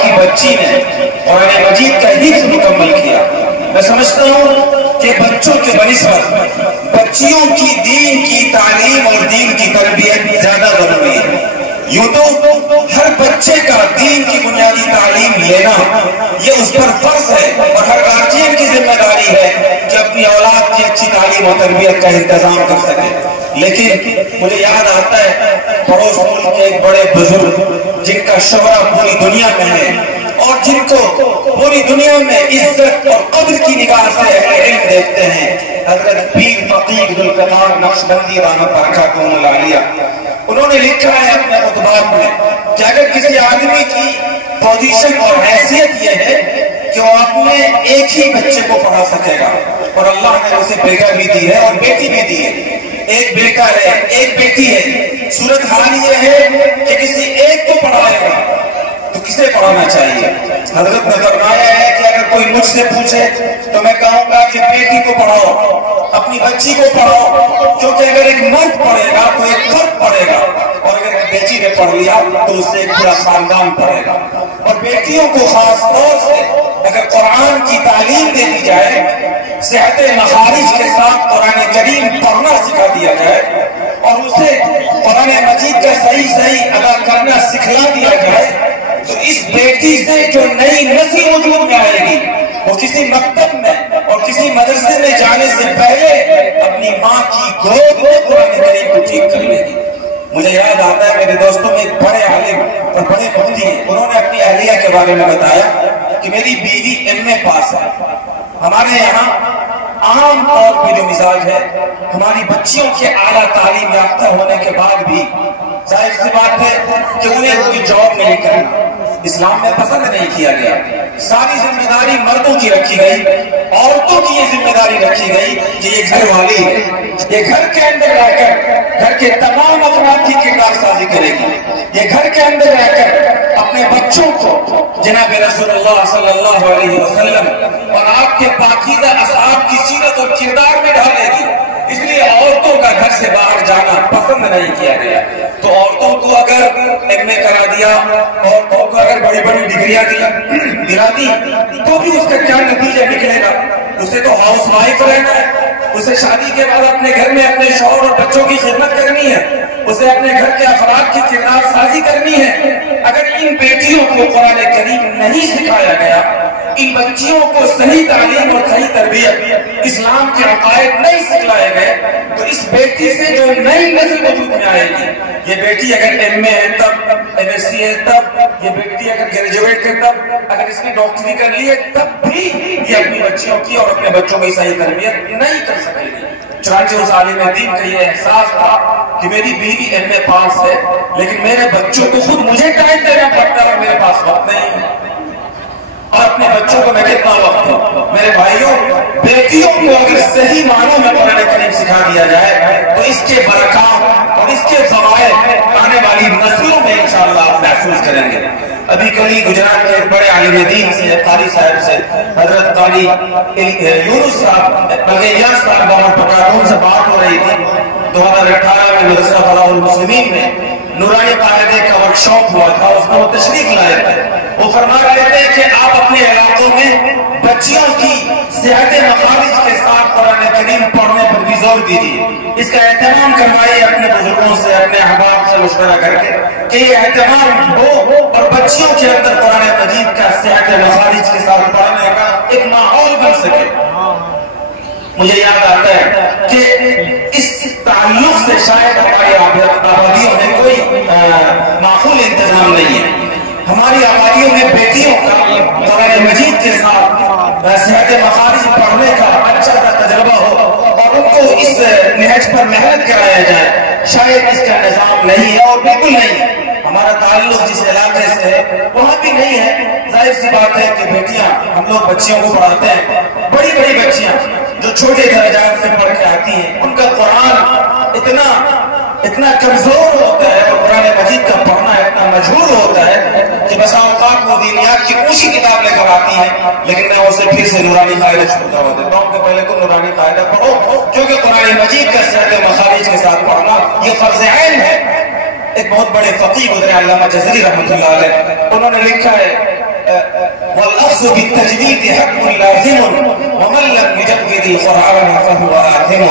کی بچی نے قرآن مجید کا حفظ مکمل کیا. میں سمجھتا ہوں کہ بچوں کے بنسبت بچیوں کی دین کی تعلیم اور دین کی تربیت زیادہ ضروری ہے. یوں تو ہر بچے کا دین کی بنیادی تعلیم لینا یہ اس پر فرض ہے اور ہر گارجین کی ذمہ داری ہے کہ اپنی اولاد کی اچھی تعلیم اور تربیت کا انتظام کر سکے. لیکن مجھے یاد آتا ہے پڑوس ملک کے ایک بڑے بزرگ جن کا شہرہ پوری دنیا میں ہے اور جن کو پوری دنیا میں عزت اور قدر کی نگاہ سے اہل علم دیکھتے ہیں، حضرت پیر فقیہ ذوالفقار نقشبندی رحمۃ برکاتہ العالیہ. انہوں نے لکھا ہے اپنے خطبات میں کہ اگر کسی آدمی کی پوزیشن اور حیثیت یہ ہے کہ وہ اپنے ایک ہی بچے کو پڑھا سکے گا، اور اللہ نے اسے بیٹا بھی دی ہے اور بیٹی بھی دی ہے، ایک بیٹا ہے ایک بیٹی ہے، صورتحال یہ ہے کہ کسی ایک کو پڑھائے گا تو کسے پڑھانا چاہیے؟ حضرت نے فرمایا ہے کہ اگر کوئی مجھ سے پوچھے تو میں کہوں گا کہ بیٹی کو پڑھاؤ، اپنی بچی کو پڑھاؤ، کیونکہ اگر ایک مرد پڑھے گا تو ایک فرد پڑھے گا، اور اگر ایک بیٹی نے پڑھ لیا تو اس سے ایک پورا خاندان پڑھے گا. اور بیٹیوں کو خاص طور سے اگر قرآن کی تعلیم دے دی جائے، صحت مخارج کے ساتھ قرآن کریم پڑھنا سکھا دیا جائے اور اسے قرآن مجید کا صحیح ادا کرنا سکھلا دیا جائے، تو اس بیٹی سے جو نئی نسل وجود میں آئے گی وہ کسی مکتب میں اور کسی مدرسے میں جانے سے پہلے اپنی ماں کی گود میں قرآن کریم کو ٹھیک کر لے گی. مجھے یاد آتا ہے میرے دوستوں میں ایک بڑے عالم اور بڑے مفتی ہیں، انہوں نے اپنی اہلیہ کے بارے میں بتایا کہ میری بیوی ایم اے پاس ہے. ہمارے یہاں عام طور پہ جو مزاج ہے ہماری بچیوں کے اعلیٰ تعلیم یافتہ ہونے کے بعد بھی ظاہر سی بات ہے کہ انہیں کوئی جاب نہیں کرنا اسلام میں پسند نہیں کیا گیا. ساری ذمہ داری مردوں کی رکھی گئی، عورتوں کی یہ ذمہ داری رکھی گئی کہ یہ گھر والی ہے، یہ گھر کے اندر رہ کر گھر کے تمام افراد کی کردار سازی کرے گی، یہ گھر کے اندر رہ کر اپنے بچوں کو جناب رسول اللہ صلی اللہ علیہ وسلم اور آپ کے پاکیزہ اصحاب کی سیرت اور کردار میں ڈالے گی. اس لیے عورتوں کا گھر سے باہر جانا پسند نہیں کیا گیا. تو عورتوں کو اگر ایم اے کرا دیا، عورتوں کو اگر بڑی بڑی ڈگریاں دلا دی تو بھی اس کا کیا نتیجہ نکلے گا؟ اسے تو ہاؤس وائف رہنا ہے، اسے شادی کے بعد اپنے گھر میں اپنے شوہر اور بچوں کی خدمت کرنی ہے، اسے اپنے گھر کے افراد کی کردار سازی کرنی ہے. اگر ان بیٹیوں کو قرآن کریم نہیں سکھایا گیا، ان بچیوں کو صحیح تعلیم اور صحیح تربیت اسلام کے عقائد نہیں سکھلائے گئے، تو اس بیٹی سے جو نئی نسل وجود میں آئے گی، یہ بیٹی اگر ایم اے ہے تب، ایم ایس سی ہے تب، یہ بیٹی اگر گریجویٹ ہے تب، اگر اس نے ڈاکٹری کر لی ہے تب بھی یہ اپنی بچیوں کی اور اپنے بچوں کی صحیح تربیت نہیں کر سکے گی. چنانچہ اس عالم دین کا یہ احساس تھا کہ میری بیوی ایم اے پاس ہے لیکن میرے بچوں کو خود مجھے ٹائم دینا پڑتا ہے اور میرے پاس وقت نہیں ہے. اور اپنے بچوں کو میں کتنا وقت دوں؟ میرے بھائیوں، بیٹیوں کو اگر صحیح معنوں میں قرآن کریم سکھا دیا جائے تو اس کے برکات اور اس کے فوائد آنے والی نسلوں میں انشاءاللہ آپ محسوس کریں گے. ابھی کلی گجرات کے بڑے عالم دین سے قاری صاحب سے حضرت قاری یونس صاحب بغیلیاس صاحب بہت پکاروں سے بات ہو رہی تھی. 2018 میں مدرسہ فلاح المسلمین میں نورانی قاعدے کا ورکشاپ ہوا تھا، اس میں وہ تشریف لائے تھے. وہ فرما رہے تھے کہ آپ اپنے علاقوں میں بچیوں کی صحت مخارج کے ساتھ قرآن کریم پڑھنے پر بھی زور دیجیے، اس کا اہتمام کروائیے اپنے بزرگوں سے، اپنے احباب سے مشورہ کر کے کہ یہ اہتمام ہو اور بچیوں کے اندر قرآن مجید کا صحت مخارج کے ساتھ پڑھنے کا ایک ماحول بن سکے. مجھے یاد آتا ہے کہ اس تعلق سے شاید ہماری آبادیوں میں کوئی معقول انتظام نہیں ہے. ہماری آبادیوں میں بیٹیوں کا قرآن مجید کے ساتھ صحت مخارج پڑھنے کا اچھا سا تجربہ ہو اور ان کو اس نہج پر محنت کرایا جائے، شاید اس کا نظام نہیں ہے اور بالکل نہیں ہے. ہمارا تعلق جس علاقے سے ہے وہاں بھی نہیں ہے. ظاہر سی بات ہے کہ بیٹیاں، ہم لوگ بچیوں کو پڑھاتے ہیں، بڑی بڑی بچیاں جو چھوٹے درجات سے پڑھ کے آتی ہیں، ان کا قرآن اتنا کمزور ہوتا ہے اور قرآن مجید کا پڑھنا اتنا مجبور ہوتا ہے کہ بس اوقات وہ دینیات کی اونچی کتاب لے کر آتی ہیں، لیکن میں اسے پھر سے نورانی قاعدہ چھوڑتا ہوا دیتا ہوں کہ پہلے کو نورانی قاعدہ پڑھو، کیونکہ قرآن مجید کا صحت مخارج کے ساتھ پڑھنا یہ فرض عین ہے. ایک بہت بڑے فقیہ گزرے علامہ جزری رحمۃ اللہ علیہ، انہوں نے لکھا ہے والأخذ بالتجوید حق لازم ومن لم يجود القرآن فهو آثم،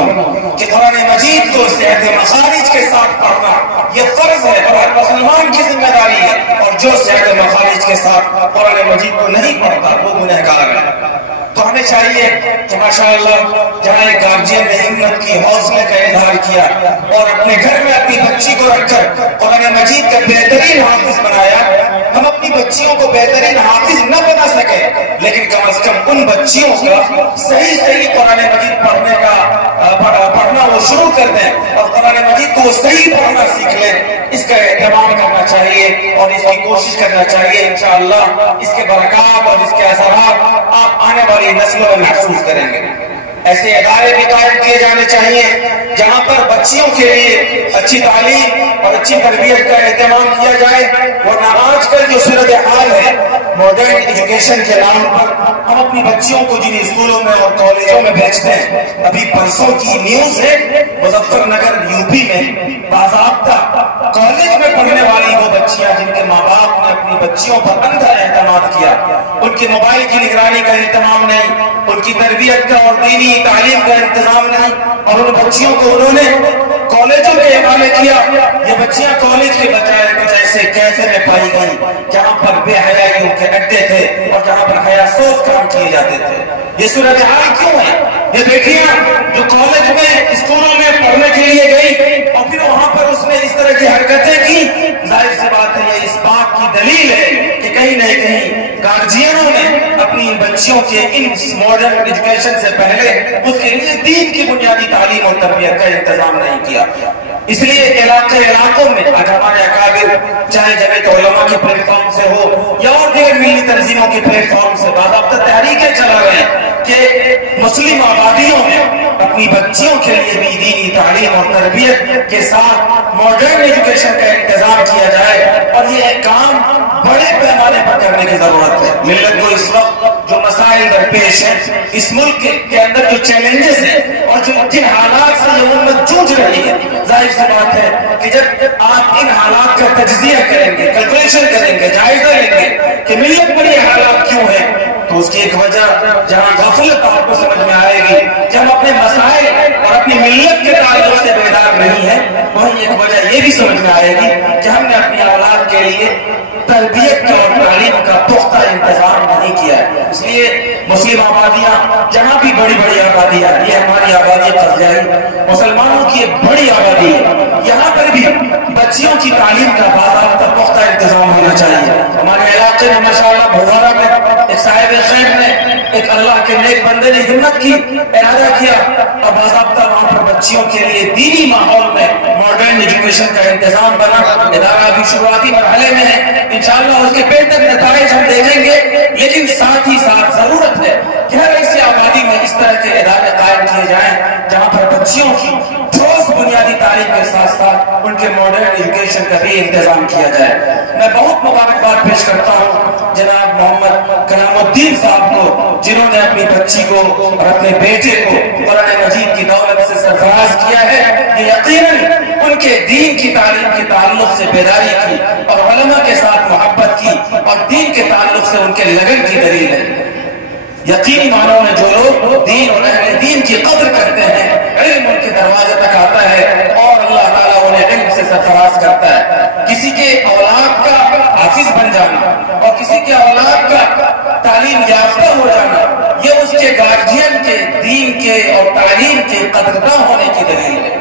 کہ قرآن مجید کو صحت مخارج کے ساتھ پڑھنا یہ فرض ہے اور ہر مسلمان کی ذمہ داری ہے، اور جو صحت مخارج کے ساتھ قرآن مجید کو نہیں پڑھتا وہ گنہگار ہے۔ تو ہمیں چاہیے کہ ماشاءاللہ جہاں ایک گارجین نے ہمت کی، حوصلے کا اظہار کیا اور اپنے گھر میں اپنی بچی کو رکھ کر قرآن مجید کا بہترین حافظ بنایا، ہم اپنی بچیوں کو بہترین حافظ نہ بنا سکے لیکن کم از کم ان بچیوں کا صحیح قرآن مجید پڑھنا وہ شروع کر دیں اور قرآن مجید کو وہ صحیح پڑھنا سیکھ لیں۔ اس کا اہتمام کرنا چاہیے اور اس کی کوشش کرنا چاہیے، انشاءاللہ اس کے برکات اور اس کے اثرات آپ آنے والی نسلوں میں محسوس کریں گے۔ ایسے ادارے بھی قائم کیے جانے چاہیے جہاں پر بچیوں کے لیے اچھی تعلیم اور اچھی تربیت کا اہتمام کیا جائے، ورنہ آج کل جو صورتحال ہے ماڈرن ایجوکیشن کے نام پر ہم اپنی بچیوں کو جن اسکولوں میں اور کالجوں میں بھیجتے ہیں، ابھی پرسوں کی نیوز ہے مظفر نگر یوپی میں باضابطہ کالج میں پڑھنے والی وہ بچیاں جن کے ماں باپ نے اپنی بچیوں پر اندھا اعتماد کیا، ان کے موبائل کی نگرانی کا اہتمام نہیں، ان کی تربیت کا اور دینی تعلیم کا انتظام نہیں، اور ان بچیوں کو انہوں نے کالجوں کے حوالے کیا۔ یہ بچیاں کالج کے بجائے کچھ ایسے کیفے میں پائی گئی جہاں پر بے حیائیوں کے اڈے تھے اور جہاں پر حیا سوز کام کیے جاتے تھے۔ یہ صورتحال کیوں ہے؟ یہ دیکھیے جو کالج میں اسکولوں میں پڑھنے کے لیے گئی اور پھر وہاں پر اس نے اس طرح کی حرکتیں کی، ظاہر سی بات ہے یہ اس بات کی دلیل ہے کہ کہیں نہ کہیں گارجینوں نے اپنی بچیوں کے ان ماڈرن ایجوکیشن سے پہلے اس کے لیے دین کی بنیادی تعلیم اور تربیت کا انتظام نہیں کیا۔ اس لیے علاقوں میں آج ہمارے اکابر چاہے جمعیت علماء کے پلیٹ فارم سے ہو یا اور دیگر ملی تنظیموں کے پلیٹ فارم سے باضابطہ تحریکیں چلا رہے ہیں کہ مسلم آبادیوں میں اپنی بچیوں کے لیے بھی دینی تعلیم اور تربیت کے ساتھ ماڈرن ایجوکیشن کا انتظام کیا جائے، اور یہ ایک کام بڑے پیمانے پر کرنے کی ضرورت ہے۔ ملت کو اس وقت جو مسائل درپیش ہیں، اس ملک کے اندر جو چیلنجز ہیں اور جن حالات سے یہ امت جوجھ رہی ہے، ظاہر سی بات ہے کہ جب آپ ان حالات کا تجزیہ کریں گے، کیلکولیشن کریں گے، جائزہ لیں گے کہ ملت میں یہ حالات کیوں ہیں، تو اس کی ایک وجہ جہاں غفلت آپ کو سمجھ میں آئے گی کہ ہم اپنے مسائل اور اپنی ملت کے تعلق سے بیدار نہیں ہیں، وہیں ایک وجہ یہ بھی سمجھ میں آئے گی کہ ہم نے اپنی اولاد کے لیے تربیت کا اور تعلیم کا پختہ انتظام نہیں کیا ہے۔ اس لیے مسلم آبادیاں جہاں بھی بڑی بڑی آبادیاں، یہ ہماری آبادی قبضائی مسلمانوں کی ایک بڑی آبادی ہے، یہاں پر بھی بچیوں کی تعلیم کا باضابطہ پختہ انتظام ہونا چاہیے۔ ہمارے علاقے میں ماشاءاللہ بھوارا میں ایک صاحب خیر نے، ایک اللہ کے نیک بندے نے ہمت کی، ارادہ کیا اور باضابطہ وہاں پر بچیوں کے لیے دینی ماحول میں ماڈرن ایجوکیشن کا انتظام بنا۔ ادارہ ابھی شروعاتی مرحلے میں ہے، انشاءاللہ اس کے بہتر نتائج ہم دیکھیں گے، لیکن ساتھ ہی ساتھ ضرورت ہے کہ ہر ایسی آبادی میں اس طرح کے ادارے قائم کیے جائیں جہاں پر بچیوں کی ٹھوس بنیادی تعلیم کے ساتھ ساتھ ان کے ماڈرن ایجوکیشن کا بھی انتظام کیا جائے۔ میں بہت مبارکباد پیش کرتا ہوں جناب محمد کلام الدین صاحب کو، جنہوں نے اپنی بچی کو اور اپنے بیٹے کو قرآن مجید کی دولت سے سرفراز کیا ہے۔ یہ یقیناً ان کے دین کی تعلیم کے تعلق سے بیداری کی اور علماء کے ساتھ محبت کی اور دین کے تعلق سے ان کے لگن کی دلیل ہے۔ یقینی معنوں میں جو لوگ دین اور اہل دین کی قدر کرتے ہیں، علم ان کے دروازے تک آتا ہے اور اللہ تعالیٰ انہیں علم سے سرفراز کرتا ہے۔ کسی کے اولاد کا حافظ بن جانا اور کسی کے اولاد کا تعلیم یافتہ ہو جانا، یہ اس کے گارجین کے دین کے اور تعلیم کے قدرداں ہونے کی دلیل ہے۔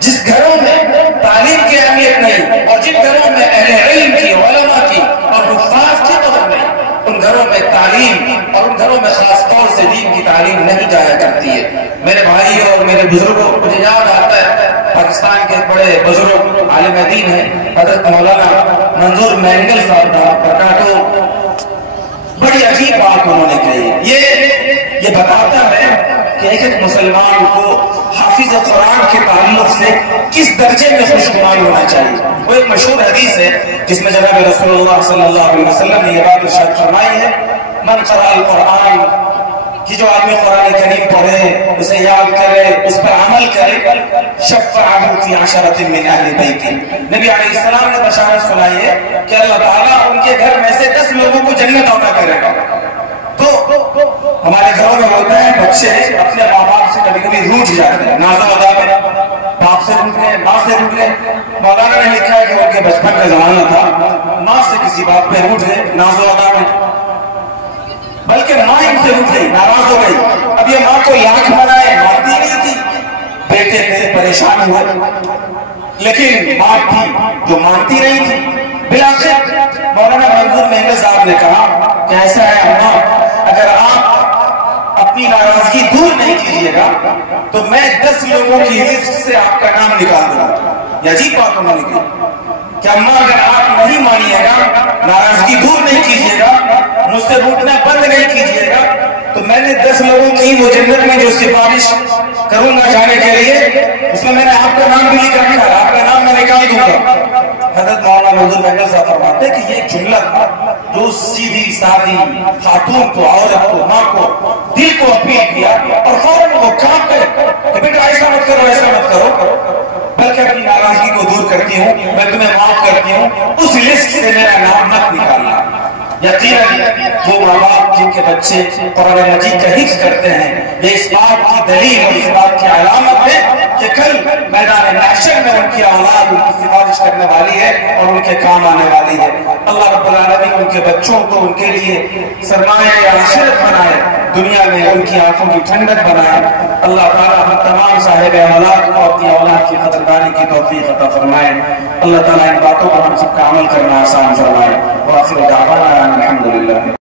جس گھروں میں تعلیم کی اہمیت نہیں اور جن گھروں میں اہل علم کی، علماء کی اور حفاظ کی قدر نہیں، ان گھروں میں تعلیم اور ان گھروں میں خاص طور سے دین کی تعلیم نہیں جایا کرتی ہے۔ میرے بھائی اور میرے بزرگوں، مجھے یاد آتا ہے پاکستان کے بڑے بزرگ عالم دین ہیں حضرت مولانا منظور مینگل صاحب برکاتہ، بڑی عجیب بات انہوں نے کہی۔ یہ بتاتا ہے کہ ایک مسلمان کو حافظ قرآن کے تعلق سے کس درجے میں خوشگوار ہونا چاہیے۔ وہ ایک مشہور حدیث ہے جس میں جناب رسول اللہ صلی اللہ علیہ وسلم نے یہ بات ارشاد فرمائی ہے، من قرأ القرآن، کہ جو آدمی قرآن کریم پڑھے، اسے یاد کرے، اس پر عمل کرے، شفعہ فی عشرۃ من اہل بیت۔ نبی علیہ السلام نے بشارت سنائی ہے کہ اللہ تعالیٰ ان کے گھر میں سے 10 لوگوں کو جنت عطا ہمارے گھروں میں ہوتا ہے بچے اپنے ماں باپ سے کبھی کبھی روٹھ جاتے ہیں، نازا ادا میں باپ سے روٹ لے، ماں سے روٹ لے۔ مولانا نے لکھا ہے کہ ان کے بچپن کا زمانہ تھا، ماں سے کسی بات پہ روٹ لے نازا ادا میں، بلکہ ماں ان سے روٹ گئی، ناراض ہو گئی۔ اب یہ ماں کو لاکھ منائے، مانتی نہیں تھی، بیٹے میرے پریشان ہوئے، لیکن ماں تھی جو مانتی نہیں تھی۔ بالآخر مولانا منظور مہنگا صاحب نے کہا کہ ایسا ہے اماں، اگر آپ اپنی ناراضگی دور نہیں کیجیے گا تو میں 10 لوگوں کی لسٹ سے آپ کا نام نکال دوں گا۔ یہ عجیب بات انہوں نے کی کہ اماں اگر آپ نہیں مانیے گا، ناراضگی دور نہیں کیجیے گا، مجھ سے روٹنا بند نہیں کیجیے گا، تو میں نے 10 لوگوں کی وہ جنت میں جو سفارش کروں گا جانے کے لیے، اس میں نے آپ کا نام بھی لکھ رکھا ہے، آپ کا نام میں نکال دوں گا۔ حضرت مولانا منظور مہنگا صاحب فرماتے ہیں کہ یہ جملہ جو سیدھی سادی خاتون کو، عورت کو، ماں کو، دل کو اپیل کیا اور فوراً وہ کام کرے کہ بیٹا ایسا مت کرو، ایسا مت کرو، بلکہ اپنی ناراضگی کو دور کرتی ہوں، میں تمہیں معاف کرتی ہوں، اس لسٹ سے میرا نام مت نکالنا۔ یقیناً وہ ماں باپ جن کے بچے قرآن مجید کا حفظ کرتے ہیں، یہ اس بات کی دلیل اور اس بات کی علامت ہے کہ کل میدان محشر میں ان کی اولاد ان کی سفارش کرنے والی ہے اور ان کے کام آنے والی ہے۔ اللہ رب العالمین ان کے بچوں کو ان کے لیے سرمایہ آخرت بنائے، دنیا میں ان کی آنکھوں کی ٹھنڈک بنائے۔ اللہ تعالیٰ ہم تمام صاحب اولاد کو اپنی اولاد کی قدردانی کی توفیق عطا فرمائے۔ اللہ تعالیٰ ان باتوں پر ہم سب کا عمل کرنا آسان فرمائے۔ وآخر دعوانا الحمدللہ۔